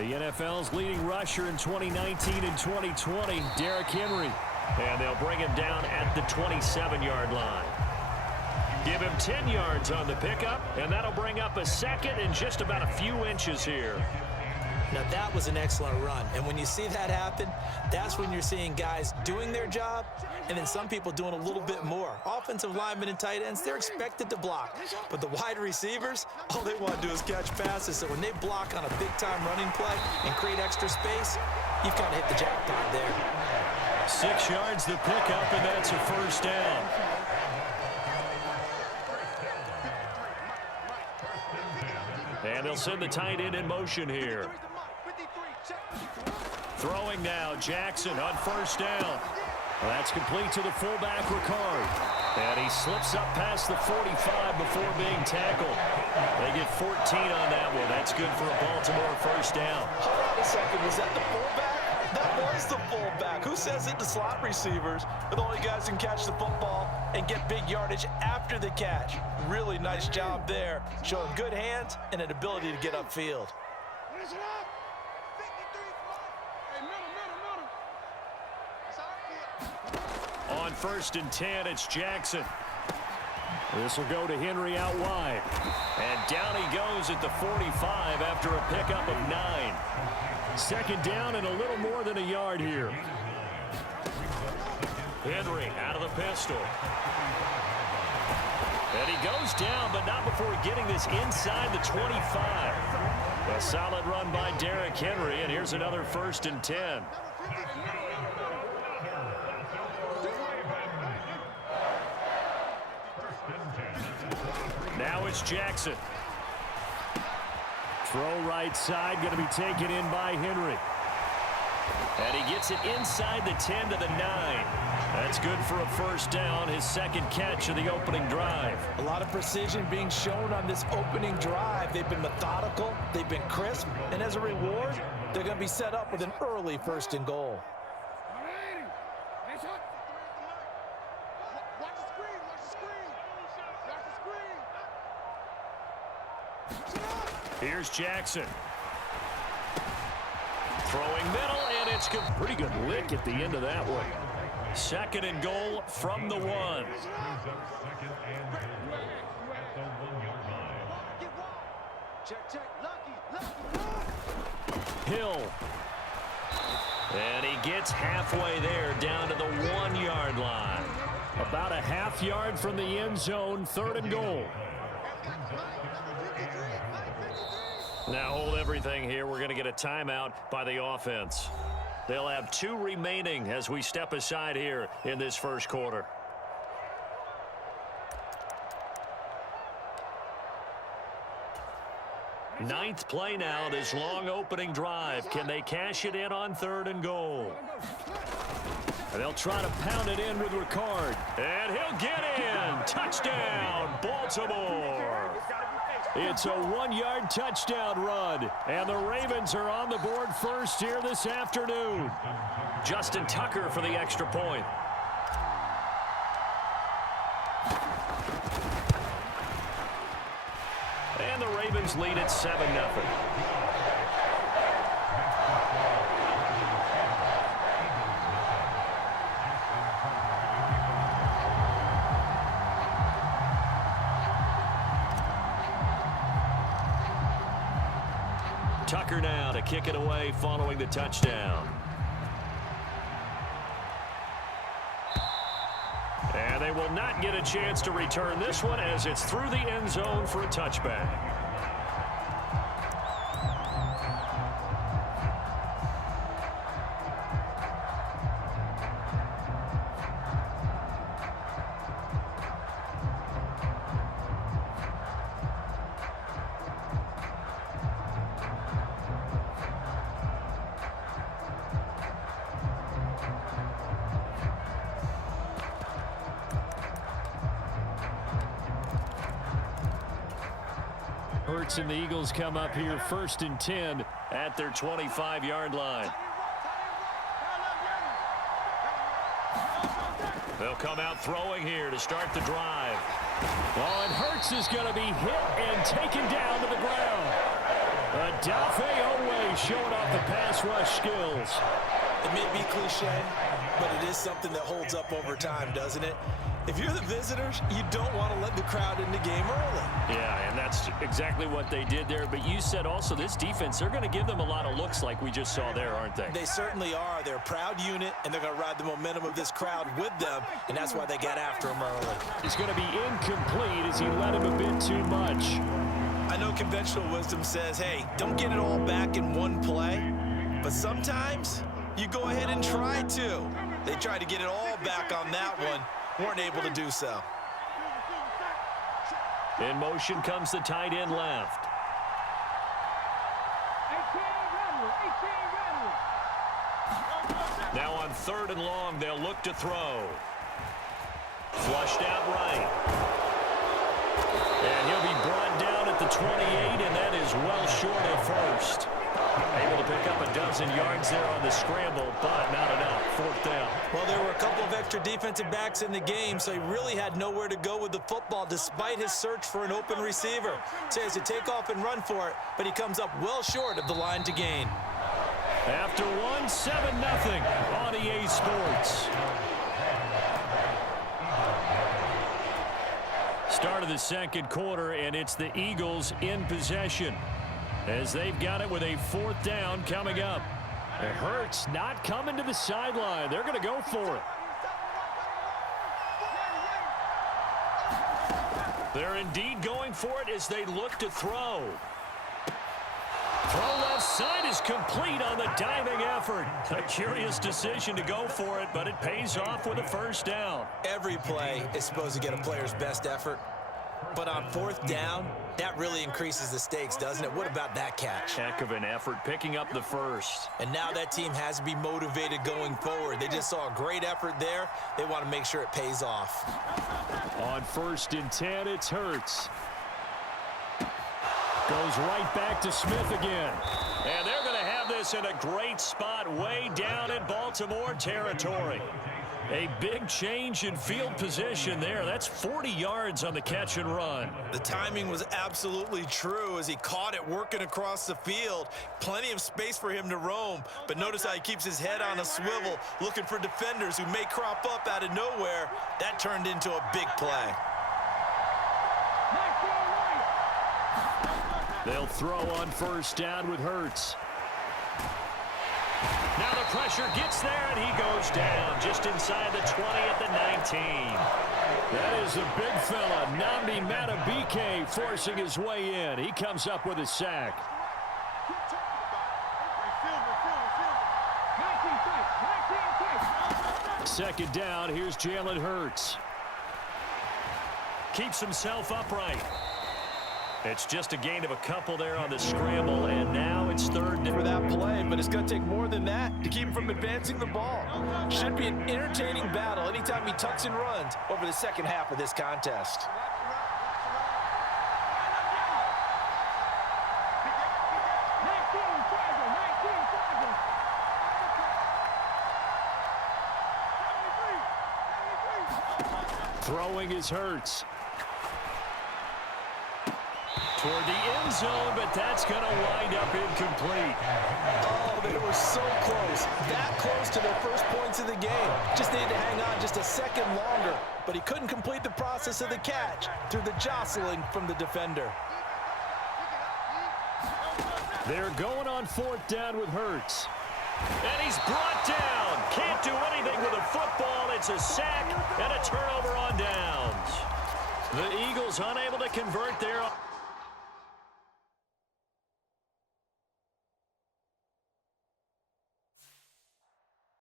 The NFL's leading rusher in 2019 and 2020, Derrick Henry. And they'll bring him down at the 27-yard line. Give him 10 yards on the pickup, and that'll bring up a second and just about a few inches here. Now, that was an excellent run. And when you see that happen, that's when you're seeing guys doing their job and then some people doing a little bit more. Offensive linemen and tight ends, they're expected to block. But the wide receivers, all they want to do is catch passes. So when they block on a big-time running play and create extra space, you've kind of hit the jackpot there. 6 yards the pickup, and that's a first down. And they'll send the tight end in motion here. Throwing now, Jackson on first down. Well, that's complete to the fullback, Ricard. And he slips up past the 45 before being tackled. They get 14 on that one. That's good for a Baltimore first down. Hold on a second. Was that the fullback? That was the fullback. Who says it to slot receivers? They're the only guys who can catch the football and get big yardage after the catch. Really nice job there, showing good hands and an ability to get upfield. On 1st and 10, it's Jackson. This will go to Henry out wide. And down he goes at the 45 after a pickup of 9. Second down and a little more than a yard here. Henry out of the pistol. And he goes down, but not before getting this inside the 25. A solid run by Derrick Henry, and here's another 1st and 10. Now it's Jackson. Throw right side, going to be taken in by Henry. And he gets it inside the 10 to the 9. That's good for a first down, his second catch of the opening drive. A lot of precision being shown on this opening drive. They've been methodical, they've been crisp, and as a reward, they're going to be set up with an early 1st and goal. Here's Jackson. Throwing middle, and it's a pretty good lick at the end of that one. 2nd and goal from the 1. Hill. And he gets halfway there, down to the 1-yard line. About a half yard from the end zone, 3rd and goal. Now hold everything here. We're going to get a timeout by the offense. They'll have 2 remaining as we step aside here in this first quarter. Ninth play now, this long opening drive. Can they cash it in on 3rd and goal? And they'll try to pound it in with Ricard. And he'll get in. Touchdown, Baltimore. It's a 1-yard touchdown run, and the Ravens are on the board first here this afternoon. Justin Tucker for the extra point. And the Ravens lead at 7-0. Tucker now to kick it away following the touchdown. And they will not get a chance to return this one as it's through the end zone for a touchback. Hurts and the Eagles come up here 1st and 10 at their 25-yard line. They'll come out throwing here to start the drive. Oh, and Hurts is going to be hit and taken down to the ground. Dafe Owe showing off the pass rush skills. It may be cliche, but it is something that holds up over time, doesn't it? If you're the visitors, you don't want to let the crowd in the game early. Yeah, and that's exactly what they did there. But you said also this defense, they're going to give them a lot of looks like we just saw there, aren't they? They certainly are. They're a proud unit, and they're going to ride the momentum of this crowd with them, and that's why they get after him early. It's going to be incomplete as he led him a bit too much. I know conventional wisdom says, hey, don't get it all back in one play, but sometimes you go ahead and try to. They tried to get it all back on that one, weren't able to do so. In motion comes the tight end left. Now on 3rd and long, they'll look to throw. Flushed out right. And he'll be brought down at the 28, and that is well short of first. Able to pick up a dozen yards there on the scramble, but not enough. 4th down. Well, there were a couple of extra defensive backs in the game, so he really had nowhere to go with the football despite his search for an open receiver. So he has to take off and run for it, but he comes up well short of the line to gain. After 1, 7-0 on EA Sports. Start of the 2nd quarter, and it's the Eagles in possession as they've got it with a 4th down coming up. It hurts not coming to the sideline. They're going to go for it. They're indeed going for it as they look to throw. Throw left side is complete on the diving effort. A curious decision to go for it, but it pays off with a 1st down. Every play is supposed to get a player's best effort, but on 4th down, that really increases the stakes, doesn't it? What about that catch? Heck of an effort, picking up the 1st. And now that team has to be motivated going forward. They just saw a great effort there. They want to make sure it pays off. On 1st and 10, it's Hurts. Goes right back to Smith again. And they're going to have this in a great spot way down in Baltimore territory. A big change in field position there. That's 40 yards on the catch and run. The timing was absolutely true as he caught it working across the field. Plenty of space for him to roam, but notice how he keeps his head on a swivel, looking for defenders who may crop up out of nowhere. That turned into a big play. They'll throw on 1st down with Hurts. Now the pressure gets there, and he goes down just inside the 20 at the 19. That is a big fella, Nnamdi Madubuike, forcing his way in. He comes up with a sack. Second down, here's Jalen Hurts. Keeps himself upright. It's just a gain of a couple there on the scramble, and now it's 3rd down. For that play, but it's going to take more than that to keep him from advancing the ball. Should be an entertaining battle anytime he tucks and runs over the second half of this contest. Throwing is Hurts. Toward the end zone, but that's going to wind up incomplete. Oh, they were so close. That close to their first points of the game. Just needed to hang on just a second longer, but he couldn't complete the process of the catch through the jostling from the defender. They're going on 4th down with Hurts. And he's brought down. Can't do anything with a football. It's a sack and a turnover on downs. The Eagles unable to convert there.